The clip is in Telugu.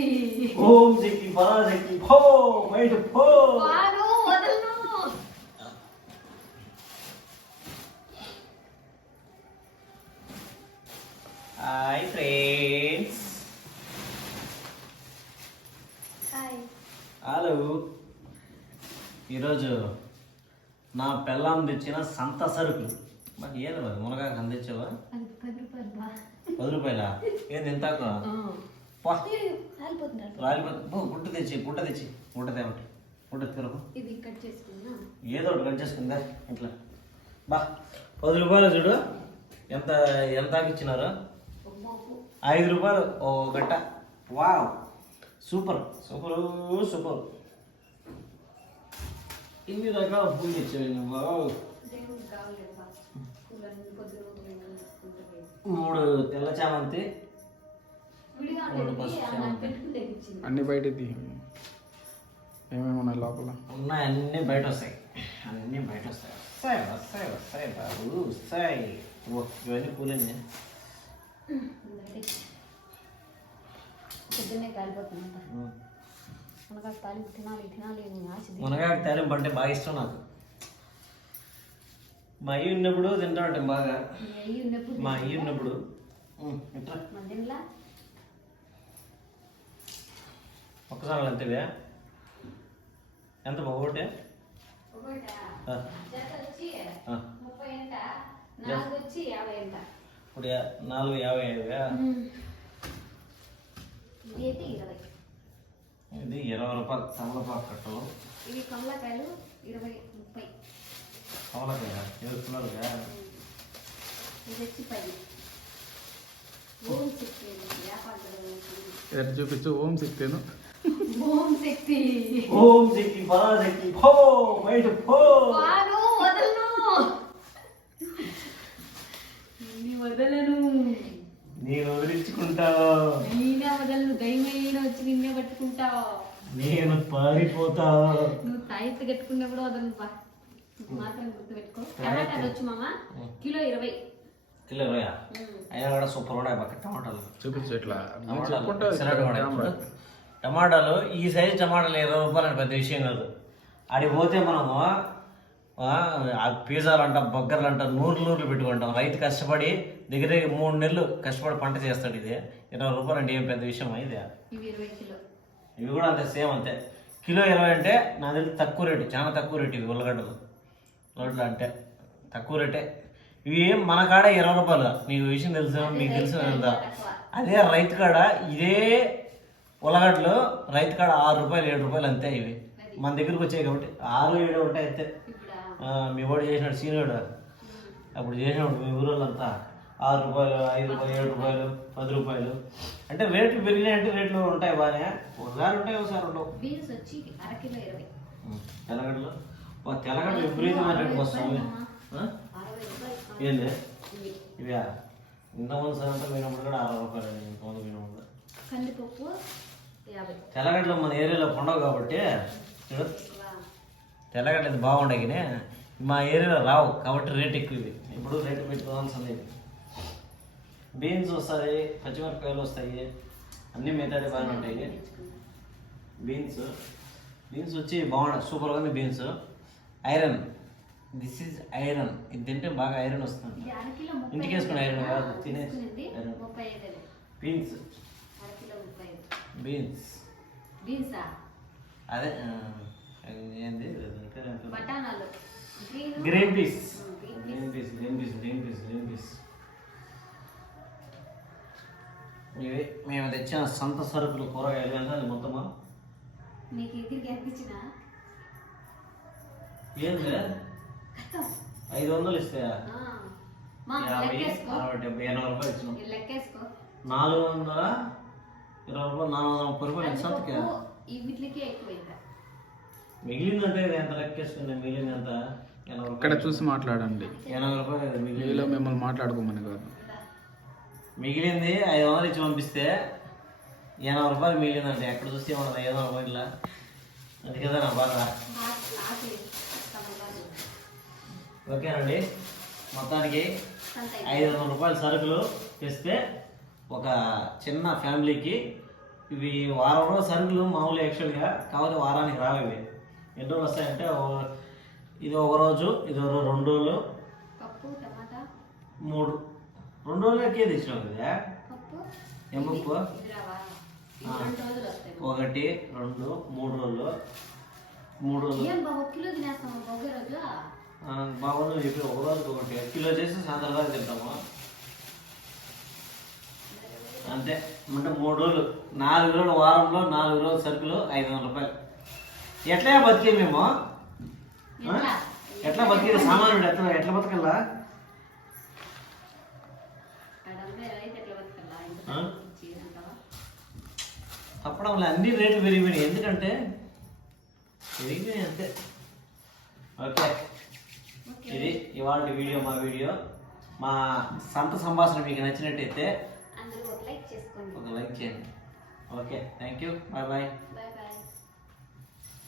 శక్తి ఓం శక్తి పరాశక్తి పో బయట పో. వాడు వదలను. Hi friends. హాయ్. హలో. ఈరోజు నా పెళ్ళాం తెచ్చిన సంత సరుకులు. మరి ఏది మరి మునగాకు అందించావా? అది 10 రూపాయలు బా. 10 రూపాయల ఏంది ఎంత రాలిపోతుంది. గుడ్డ తెచ్చి తేమంటే గుడ్డ తిరగ ఇది కట్ చేసుకున్నా. ఏదో ఒకటి కట్ చేసుకుందా ఇట్లా బా. 10 రూపాయలు చూడు ఎంత ఎంత ఇచ్చినారు. 5 రూపాయలు ఓ గట్ట. Wow super super super. ఇన్ని రకాల పూలు తెచ్చావు. వావ్. 3 తెల్ల చామంతి, 3 పసుపు చామంతి. అన్ని బయట ఏమేమి ఉన్నాయి లోపల? ఉన్నాయి అన్నీ బయట వస్తాయి. అన్నీ బయట వస్తాయి. వస్తాయి వస్తాయి వస్తాయి బాబు వస్తాయి. ఇవన్నీ పూలండి. పొద్దున్నే కాలిపోతుందంట. మునగాకు తాలింపు తినాలి ఆశ. మునగాకు తాలింపు అంటే బాగా ఇష్టం నాకు. మా అయ్యి ఉన్నప్పుడు తింటా ఉంటాం బాగా. మా అయ్యి ఉన్నప్పుడు ఒక్కసారి అంతేవే. ఎంత ఒకటే ఇప్పుడు 4,55. ఇది 20 రూపాయలు తమలపాకు కట్టలు. ఇవి కమలకాయలు 20-30. కమలకాయ 7 కిలోలుగా. ఇది వచ్చి 10. ఓం శక్తి ఎటు చూపించు. ఓం శక్తిను. ఓం శక్తి ఓం శక్తి పరాశక్తి పో బయట పో. వాడు వదలను. వదలను. నేను వదిలించుకుంటా. నేనే వదలను. దయమైన వచ్చి నిన్నే పట్టుకుంటా. నేను పారిపోతా. నువ్వు తాయెత్తు కట్టుకున్నప్పుడు వదలను బా. మాత్రం గుర్తు పెట్టుకో. టమాటాలు వచ్చి మామ కిలో 20. కిలో 20. అయినా కూడా సూపర్ కూడా బాగా టమాటాలు. చూపించు ఇట్లా టమాటాలు ఈ సైజు టమాటాలు 20 రూపాయలు అని పెద్ద విషయం కాదు. అడిగి పోతే మనము పిజ్జాలు అంట బర్గర్లు అంట నూర్లు పెట్టుకుంటాం. రైతు కష్టపడి దగ్గర 3 నెలలు కష్టపడి పంట చేస్తాడు. ఇది 20 రూపాయలు అంటే ఏం పెద్ద విషయం ఇది. ఇవి కూడా అంతే సేమ్ అంతే. కిలో 20 అంటే నా దగ్గర తక్కువ రేటు, చాలా తక్కువ రేటు. ఇవి ఉల్లగడ్డలు అంటే తక్కువ రేటే. ఇవి మన కాడ 20 రూపాయలు. నీకు విషయం తెలుసు, మీకు తెలుసు కదా. అదే రైతు కాడ ఇదే ఉల్లగడ్డలు రైతు కాడ 6 రూపాయలు 7 రూపాయలు అంతే. ఇవి మన దగ్గరకు వచ్చాయి కాబట్టి 6-7 ఉంటాయి అంతే. మీ వాడు చేసినాడు సీనియర్ అప్పుడు చేసినాడు. మీ ఊరోళ్ళంతా 6 రూపాయలు 5 రూపాయలు 7 రూపాయలు 10 రూపాయలు అంటే రేట్లు పెరిగినాయంటే రేట్లు ఉంటాయి బాగానే. ఒకసారి ఉంటాయి ఒకసారి ఉండవు. తెల్లగడ్డలు తెల్లగడ్డలు విపరీతమైన రేటుకి వస్తాయి. ఏంది ఇవి ఇంతమంది సార్ అంతా పోయినప్పుడు కూడా 60 రూపాయలు. ఇంతమంది పోయినప్పుడు కందిపప్పు 50. తెల్లగడ్డలు మన ఏరియాలో పండవు కాబట్టి చూడు తెల్లగడ్డలు బాగుండయి. మా ఏరియాలో రావు కాబట్టి రేట్ ఎక్కువ. ఇవి ఇప్పుడు రేటు పెట్టుకోవాల్సింది. బీన్స్ వస్తాయి, పచ్చిమిరపకాయలు వస్తాయి, అన్నీ మిగతాది బాగానే ఉంటాయి. బీన్స్ వచ్చి బాగుంటాయి, సూపర్గా ఉంది beans. Iron, this is iron. ఇది తింటే బాగా ఐరన్ వస్తుంది. ఇంటికి వేసుకుని ఐరన్ కాదు, తినేసి ఐరన్. బీన్స్ అదే ఏంది గ్రీన్ పీస్. ఇవి మేము తెచ్చిన సంత సరుకులు కూరగాయలు ఎంత అది మొత్తమా? ఏంది 500 ఇస్తాయా? 50, 60, 70, 80 రూపాయలు ఇచ్చినాం. 420 రూపాయలు 430 రూపాయలు సంతకి. మిగిలిందంటే ఎంత లెక్కేసుకున్నా? మిగిలింది ఎంత? ఇక్కడ చూసి మాట్లాడండి. 80 రూపాయలు మిగిలిన మిమ్మల్ని మాట్లాడుకోమని కాదు. మిగిలింది 500 ఇచ్చి పంపిస్తే 80 రూపాయలు మిగిలిందంటే ఎక్కడ చూస్తే ఉండదు 500 రూపాయల. అది కదా నా బాధ. ఓకేనండి, మొత్తానికి 500 రూపాయల సరుకులు తెస్తే ఒక చిన్న ఫ్యామిలీకి ఇవి వారం రోజులు సరుకులు మామూలు యాక్చువల్గా కాకపోతే వారానికి రావు ఇవి. ఎన్ని రోజులు వస్తాయంటే ఇది ఒక రోజు, ఇది ఒక 2 రోజులు, పప్పు టమాటా 3 2 రోజులకే తెచ్చినాం కదా. పప్పు ఏం పప్పు? ఇది రవ్వ. ఇది 2 రోజులు వస్తాయి. 1 2 3 రోజులు 3 రోజులు. ఏం బాబు కిలో తినేస్తాము ఒకే రోజు? బాగుంది చెప్పి ఒక రోజుకి 1 కిలో చేసి సాయంత్రం దాకా తింటాము అంతే. అంటే 3 రోజులు 4 రోజులు వారంలో 4 రోజులు సరుకులు 500 రూపాయలు. ఎట్లా బతికే మేము? ఎట్లా బతికేది సామాన్యుడు? ఎట్లా బతకల్లా? తప్పడం అన్ని రేట్లు పెరిగిపోయినాయి. ఎందుకంటే పెరిగిపోయినాయి అంతే. ఓకే, ఇది ఇవాళ వీడియో. మా వీడియో, మా సంత సంభాషణ మీకు నచ్చినట్టయితే అందరూ ఒక లైక్ చేసుకోండి. ఒక లైక్ చేయండి. Okay, thank you, bye bye.